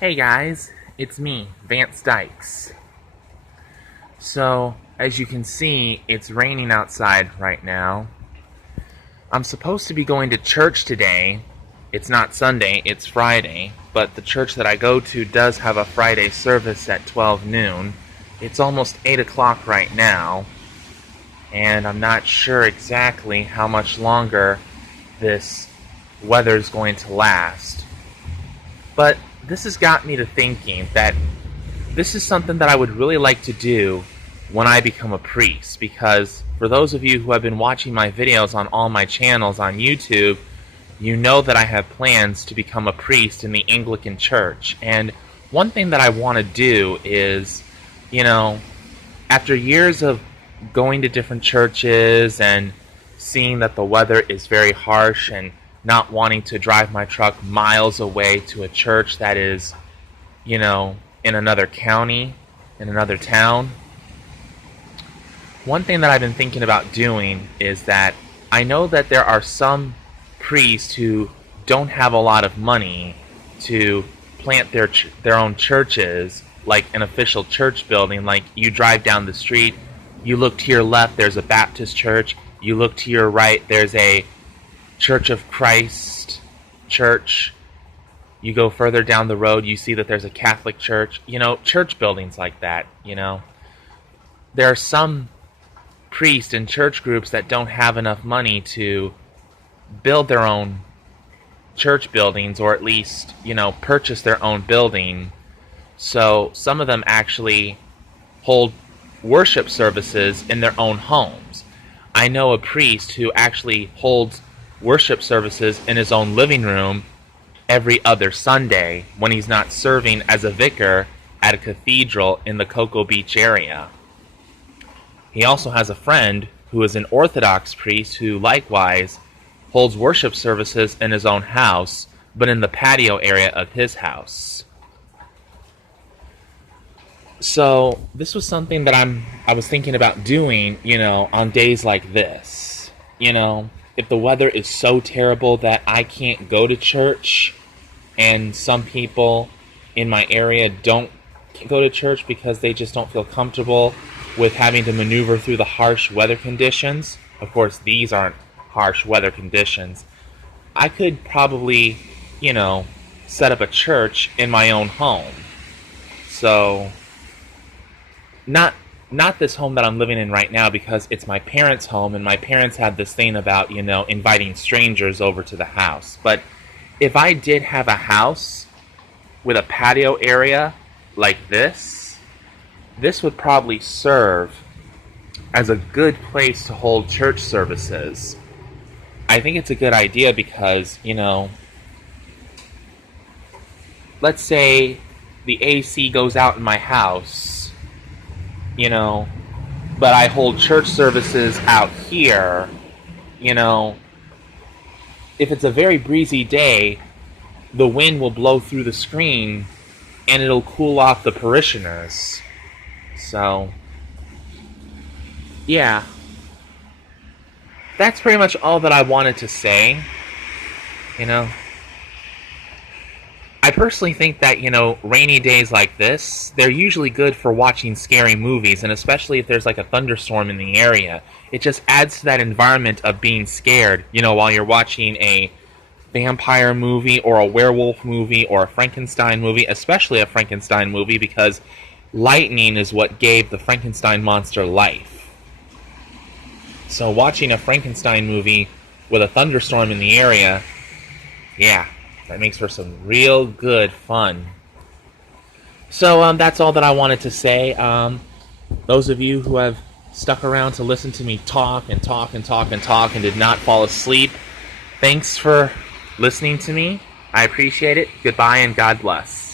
Hey guys, it's me, Vance Dykes. So, as you can see, it's raining outside right now. I'm supposed to be going to church today. It's not Sunday, it's Friday, but the church that I go to does have a Friday service at 12 noon. It's almost 8 o'clock right now, and I'm not sure exactly how much longer this weather's going to last. But this has got me to thinking that this is something that I would really like to do when I become a priest, because for those of you who have been watching my videos on all my channels on YouTube, you know that I have plans to become a priest in the Anglican Church. And one thing that I want to do is, after years of going to different churches and seeing that the weather is very harsh and not wanting to drive my truck miles away to a church that is, in another county, in another town. One thing that I've been thinking about doing is that I know that there are some priests who don't have a lot of money to plant their own churches, like an official church building. Like, you drive down the street, you look to your left, there's a Baptist church, you look to your right, there's a Church of Christ church. You go further down the road, you see that there's a Catholic church. Church buildings like that, There are some priests and church groups that don't have enough money to build their own church buildings, or at least, purchase their own building. So some of them actually hold worship services in their own homes. I know a priest who actually holds worship services in his own living room every other Sunday when he's not serving as a vicar at a cathedral in the Cocoa Beach area. He also has a friend who is an Orthodox priest who likewise holds worship services in his own house, but in the patio area of his house. So this was something that I was thinking about doing, on days like this. If the weather is so terrible that I can't go to church, and some people in my area don't go to church because they just don't feel comfortable with having to maneuver through the harsh weather conditions. Of course, these aren't harsh weather conditions. I could probably, set up a church in my own home. So, not this home that I'm living in right now, because it's my parents' home, and my parents had this thing about, inviting strangers over to the house. But if I did have a house with a patio area like this would probably serve as a good place to hold church services. I think it's a good idea because, let's say the AC goes out in my house, but I hold church services out here, if it's a very breezy day, the wind will blow through the screen and it'll cool off the parishioners. So, yeah. That's pretty much all that I wanted to say. I personally think that, rainy days like this, they're usually good for watching scary movies, and especially if there's like a thunderstorm in the area. It just adds to that environment of being scared, while you're watching a vampire movie or a werewolf movie or a Frankenstein movie, especially a Frankenstein movie, because lightning is what gave the Frankenstein monster life. So watching a Frankenstein movie with a thunderstorm in the area, yeah, that makes for some real good fun. So that's all that I wanted to say. Those of you who have stuck around to listen to me talk and talk and talk and talk and did not fall asleep, thanks for listening to me. I appreciate it. Goodbye and God bless.